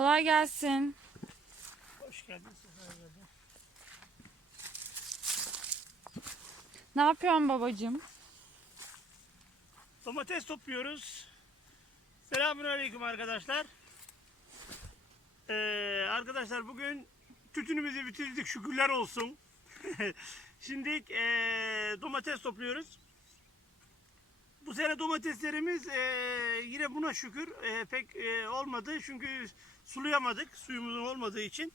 Kolay gelsin. Hoş geldin. geldin. Ne yapıyorsun babacığım? Domates topluyoruz. Selamünaleyküm arkadaşlar. Ee, arkadaşlar bugün tütünümüzü bitirdik şükürler olsun. Şimdi ee, domates topluyoruz. Bu sene domateslerimiz ee, yine buna şükür ee, pek ee, olmadı çünkü sulayamadık suyumuzun olmadığı için.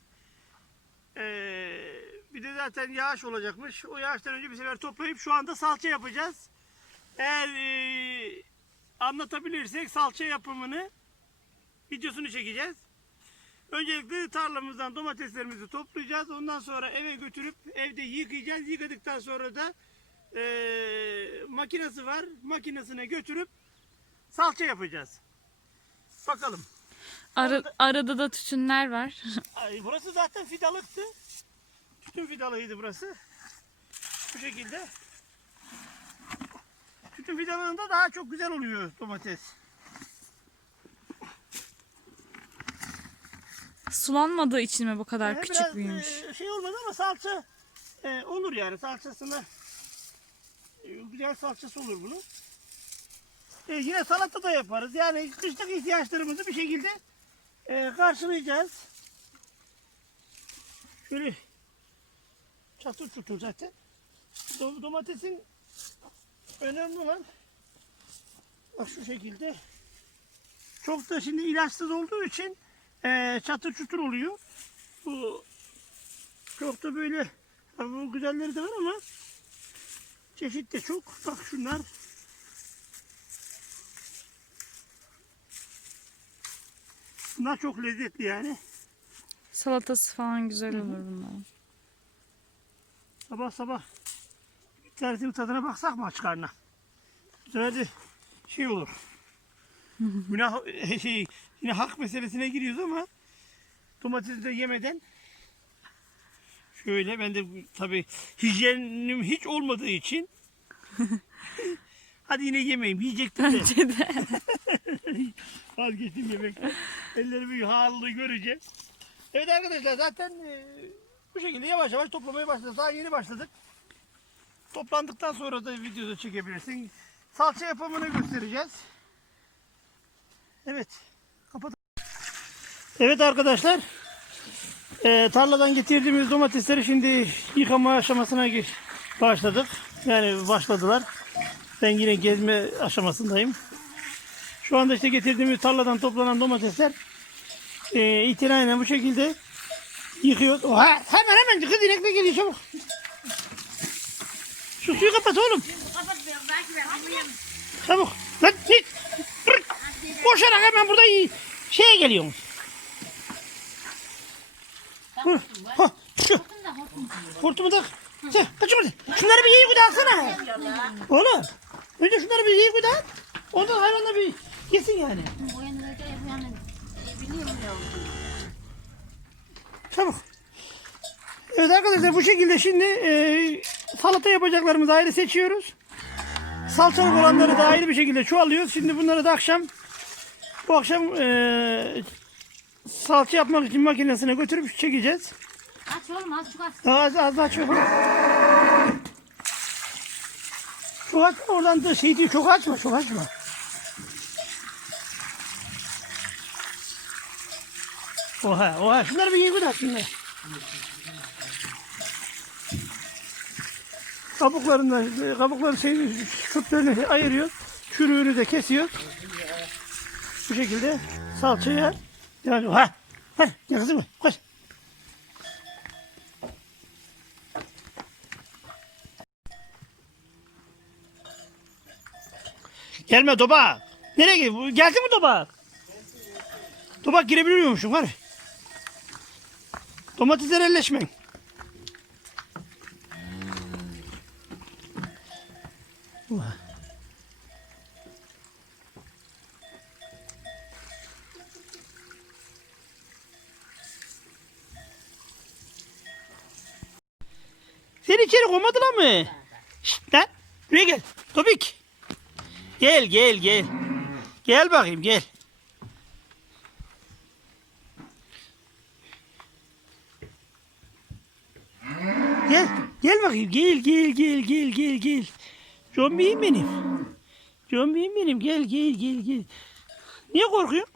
Ee, bir de zaten yağış olacakmış. O yağıştan önce bir sefer toplayıp şu anda salça yapacağız. Eğer e, anlatabilirsek salça yapımını videosunu çekeceğiz. Öncelikle tarlamızdan domateslerimizi toplayacağız. Ondan sonra eve götürüp evde yıkayacağız. Yıkadıktan sonra da e, makinesi var. Makinesine götürüp salça yapacağız. Bakalım. Ara, arada da tütünler var. Ay, burası zaten fidalıktı. Tütün fidalıydı burası. Bu şekilde. Tütün fidalığında daha çok güzel oluyor domates. Sulanmadığı için mi bu kadar Ee, küçük büyümüş? e, şey olmadı ama salça e, olur yani salçasına e, güzel salçası olur bunun. E, yine salata da yaparız. Yani kışlık ihtiyaçlarımızı bir şekilde e, karşılayacağız. Şöyle çatır çutur zaten. Do- domatesin önemli olan bak şu şekilde çok da şimdi ilaçsız olduğu için e, çatır çutur oluyor. Bu çok da böyle bu güzelleri de var ama çeşit de çok. Bak şunlar. Bunlar çok lezzetli yani. Salatası falan güzel olur bunların. Sabah sabah bir tanesinin tadına baksak mı aç karnına? De şey olur. Günah şey yine hak meselesine giriyoruz ama domatesi de yemeden şöyle ben de tabi hijyenim hiç olmadığı için hadi yine yemeyeyim yiyecektim de Bence de. vazgeçtim yemekten ellerimi halını göreceğim. Evet arkadaşlar zaten e, bu şekilde yavaş yavaş toplamaya başladık. Daha yeni başladık. Toplandıktan sonra da videoda çekebilirsin. Salça yapımını göstereceğiz. Evet. Kapat. Evet arkadaşlar. E, tarladan getirdiğimiz domatesleri şimdi yıkama aşamasına başladık. Yani başladılar. Ben yine gezme aşamasındayım. Şu anda işte getirdiğimiz tarladan toplanan domatesler e, itinayla bu şekilde yıkıyoruz. Oha, hemen hemen kız inekle geliyor çabuk. Şu suyu kapat oğlum. Çabuk. Lan git. Koşarak hemen burada şeye geliyorsun. Ha, şu. Hortumu tak. Sen kaçın burada. Şunları bir iyi kuda alsana. Oğlum. Önce şunları bir iyi kuda at. Ondan hayvanlar bir yesin yani. Çabuk. Evet arkadaşlar bu şekilde şimdi e, salata yapacaklarımızı ayrı seçiyoruz. Salçalık olanları da ayrı bir şekilde çoğalıyoruz. Şimdi bunları da akşam bu akşam e, salça yapmak için makinesine götürüp çekeceğiz. Aç oğlum az çok aç. Az, az daha çok. Çok açma oradan da şey çok açma çok açma. Oha oha şunları bir iyi at şunları. Kabuklarından kabukları şey, çöplerini ayırıyor. Çürüğünü de kesiyor. Bu şekilde salçaya yani ha ha gel kızım koş. Gelme Dobak. Nereye gidiyor? Geldi mi Dobak? Dobak girebiliyor muymuşum var? Domatesler elleşmeyin. Ulan. Seni içeri koymadılar mı? Şşt lan. Buraya gel. Topik. Gel gel gel. Gel bakayım gel. Gel. Gel bakayım. Gel gel gel gel gel gel. Zombiyim benim. Zombiyim benim. Gel gel gel gel. Niye korkuyorsun?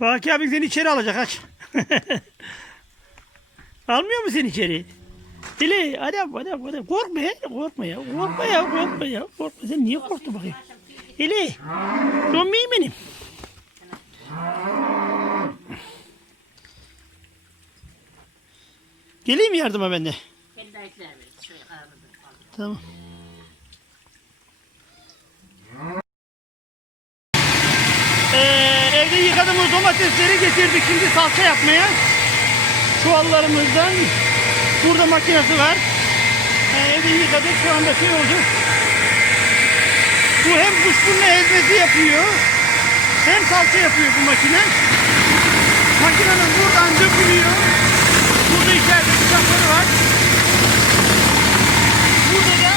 Baki abin seni içeri alacak aç. Almıyor mu seni içeri? Dile adam adam adam korkma ya korkma ya korkma ya korkma ya korkma sen niye korktun bakayım? Dile zombiyim benim. Geleyim yardıma ben de? Tamam. Ee, evde yıkadığımız domatesleri getirdik şimdi salça yapmaya. Çuvallarımızdan burada makinesi var. Ee, evde yıkadık şu anda şey oldu. Bu hem kuşburnu ezmesi yapıyor hem salça yapıyor bu makine. Makinenin buradan dökülüyor. Burada içeride bıçakları var. Burada da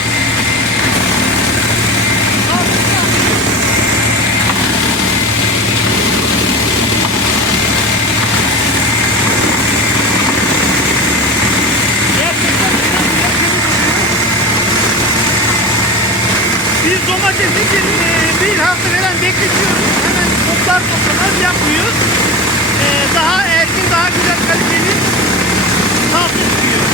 salça yapıyor. Gerçekten inanılmaz temiz oluyor. Biz bir, e, bir hafta falan bekletiyoruz. Hemen toplar toplamaz yapmıyoruz. E, daha erkin, daha güzel kaliteli salça çıkıyor.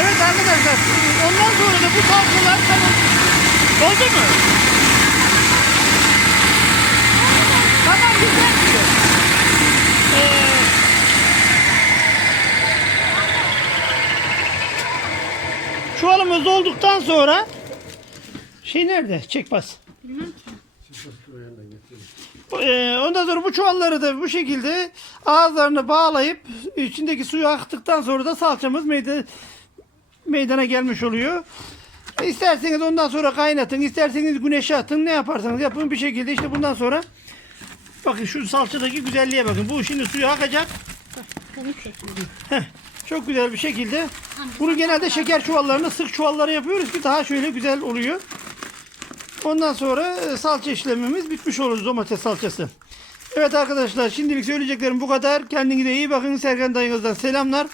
Evet arkadaşlar ondan sonra da bu salçalar tamam. Oldu mu? Tamam güzel diyor. Ee, çuvalımız dolduktan sonra şey nerede? Çek bas. Ee, ondan sonra bu çuvalları da bu şekilde ağızlarını bağlayıp içindeki suyu aktıktan sonra da salçamız meydana, meydana gelmiş oluyor. E, İsterseniz ondan sonra kaynatın, isterseniz güneşe atın, ne yaparsanız yapın bir şekilde işte bundan sonra bakın şu salçadaki güzelliğe bakın. Bu şimdi suyu akacak. Çok güzel bir şekilde. Bunu genelde şeker çuvallarını sık çuvallara yapıyoruz ki daha şöyle güzel oluyor. Ondan sonra e, salça işlemimiz bitmiş olur domates salçası. Evet arkadaşlar şimdilik söyleyeceklerim bu kadar. Kendinize iyi bakın. Serkan dayınızdan selamlar.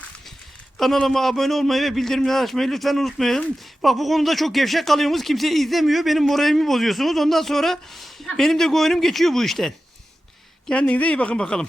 Kanalıma abone olmayı ve bildirimleri açmayı lütfen unutmayın. Bak bu konuda çok gevşek kalıyorsunuz. Kimse izlemiyor. Benim moralimi bozuyorsunuz. Ondan sonra benim de goyunum geçiyor bu işten. Kendinize iyi bakın bakalım.